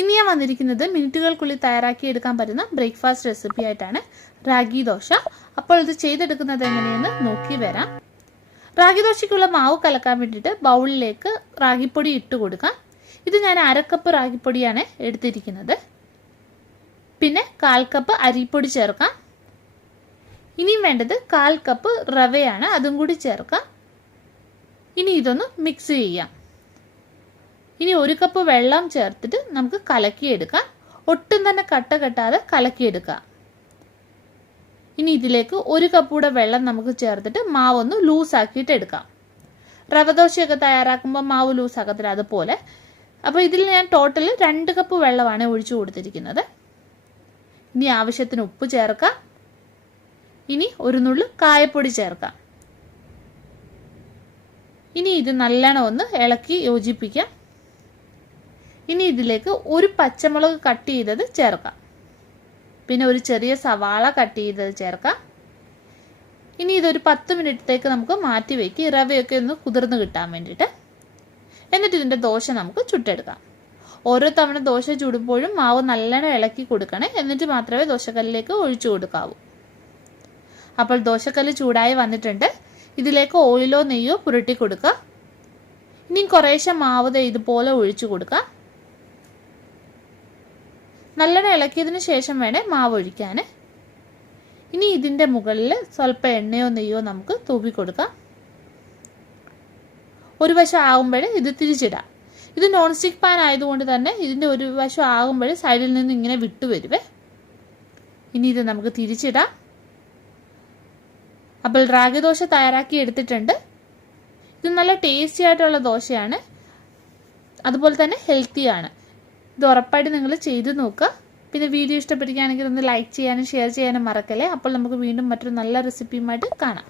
ഇന്ന് ഞാൻ വന്നിരിക്കുന്നത് മിനിറ്റുകൾക്കുള്ളിൽ തയ്യാറാക്കി എടുക്കാൻ പറ്റുന്ന ബ്രേക്ക്ഫാസ്റ്റ് റെസിപ്പി ആയിട്ടാണ് റാഗി ദോശ. അപ്പോൾ ഇത് ചെയ്തെടുക്കുന്നത് എങ്ങനെയെന്ന് നോക്കി വരാം. റാഗി ദോശയ്ക്കുള്ള മാവ് കലക്കാൻ വേണ്ടിയിട്ട് ബൗളിലേക്ക് റാഗിപ്പൊടി ഇട്ട് കൊടുക്കാം. ഇത് ഞാൻ 1/2 കപ്പ് റാഗിപ്പൊടിയാണ് എടുത്തിരിക്കുന്നത്. പിന്നെ 1/4 കപ്പ് അരിപ്പൊടി ചേർക്കാം. ഇനിയും വേണ്ടത് 1/4 കപ്പ് റവയാണ്, അതും കൂടി ചേർക്കാം. ഇനി ഇതൊന്ന് മിക്സ് ചെയ്യാം. ഇനി 1 കപ്പ് വെള്ളം ചേർത്തിട്ട് നമുക്ക് കലക്കിയെടുക്കാം. ഒട്ടും തന്നെ കട്ട കെട്ടാതെ കലക്കിയെടുക്കാം. ഇനി ഇതിലേക്ക് 1 കപ്പ് കൂടെ വെള്ളം നമുക്ക് ചേർത്തിട്ട് മാവൊന്ന് ലൂസാക്കിയിട്ട് എടുക്കാം. റവ ദോശയൊക്കെ തയ്യാറാക്കുമ്പോൾ മാവ് ലൂസാക്കത്തില്ല, അതുപോലെ. അപ്പോൾ ഇതിൽ ഞാൻ ടോട്ടൽ 2 കപ്പ് വെള്ളമാണ് ഒഴിച്ചു കൊടുത്തിരിക്കുന്നത്. ഇനി ആവശ്യത്തിന് ഉപ്പ് ചേർക്കാം. ഇനി ഒരു നുള്ളു കായപ്പൊടി ചേർക്കാം. ഇനി ഇത് നല്ലോണം ഒന്ന് ഇളക്കി യോജിപ്പിക്കാം. ഇനി ഇതിലേക്ക് ഒരു പച്ചമുളക് കട്ട് ചെയ്തത് ചേർക്കാം. പിന്നെ ഒരു ചെറിയ സവാള കട്ട് ചെയ്തത് ചേർക്കാം. ഇനി ഇതൊരു 10 മിനിറ്റത്തേക്ക് നമുക്ക് മാറ്റി വയ്ക്കി റവയൊക്കെ ഒന്ന് കുതിർന്ന് കിട്ടാൻ വേണ്ടിയിട്ട്. എന്നിട്ട് ഇതിൻ്റെ ദോശ നമുക്ക് ചുട്ടെടുക്കാം. ഓരോ തവണ ദോശ ചുടുമ്പോഴും മാവ് നല്ലോണം ഇളക്കി കൊടുക്കണേ, എന്നിട്ട് മാത്രമേ ദോശക്കല്ലിലേക്ക് ഒഴിച്ചു കൊടുക്കാവൂ. അപ്പോൾ ദോശക്കല്ല് ചൂടായി വന്നിട്ടുണ്ട്. ഇതിലേക്ക് ഓയിലോ നെയ്യോ പുരട്ടി കൊടുക്കുക. ഇനി കുറേശ്ശെ മാവ് ഇതുപോലെ ഒഴിച്ചു കൊടുക്കുക. നല്ലോണം ഇളക്കിയതിന് ശേഷം വേണേ മാവ് ഒഴിക്കാൻ. ഇനി ഇതിൻ്റെ മുകളിൽ സ്വല്പം എണ്ണയോ നെയ്യോ നമുക്ക് തൂവി കൊടുക്കാം. ഒരു വശം ആകുമ്പോഴേ ഇത് തിരിച്ചിടാം. ഇത് നോൺ സ്റ്റിക്ക് പാൻ ആയതുകൊണ്ട് തന്നെ ഇതിൻ്റെ ഒരു വശം ആകുമ്പോഴേ സൈഡിൽ നിന്ന് ഇങ്ങനെ വിട്ടു വരുവേ. ഇനി ഇത് നമുക്ക് തിരിച്ചിടാം. അപ്പോൾ റാഗി ദോശ തയ്യാറാക്കി എടുത്തിട്ടുണ്ട്. ഇത് നല്ല ടേസ്റ്റി ആയിട്ടുള്ള ദോശയാണ്, അതുപോലെ തന്നെ ഹെൽത്തിയാണ്. ഇത് ഉറപ്പായിട്ട് നിങ്ങൾ ചെയ്ത് നോക്കുക. പിന്നെ വീഡിയോ ഇഷ്ടപ്പെടുകയാണെങ്കിൽ ഒന്ന് ലൈക്ക് ചെയ്യാനും ഷെയർ ചെയ്യാനും മറക്കല്ലേ. അപ്പോൾ നമുക്ക് വീണ്ടും മറ്റൊരു നല്ല റെസിപ്പിയുമായിട്ട് കാണാം.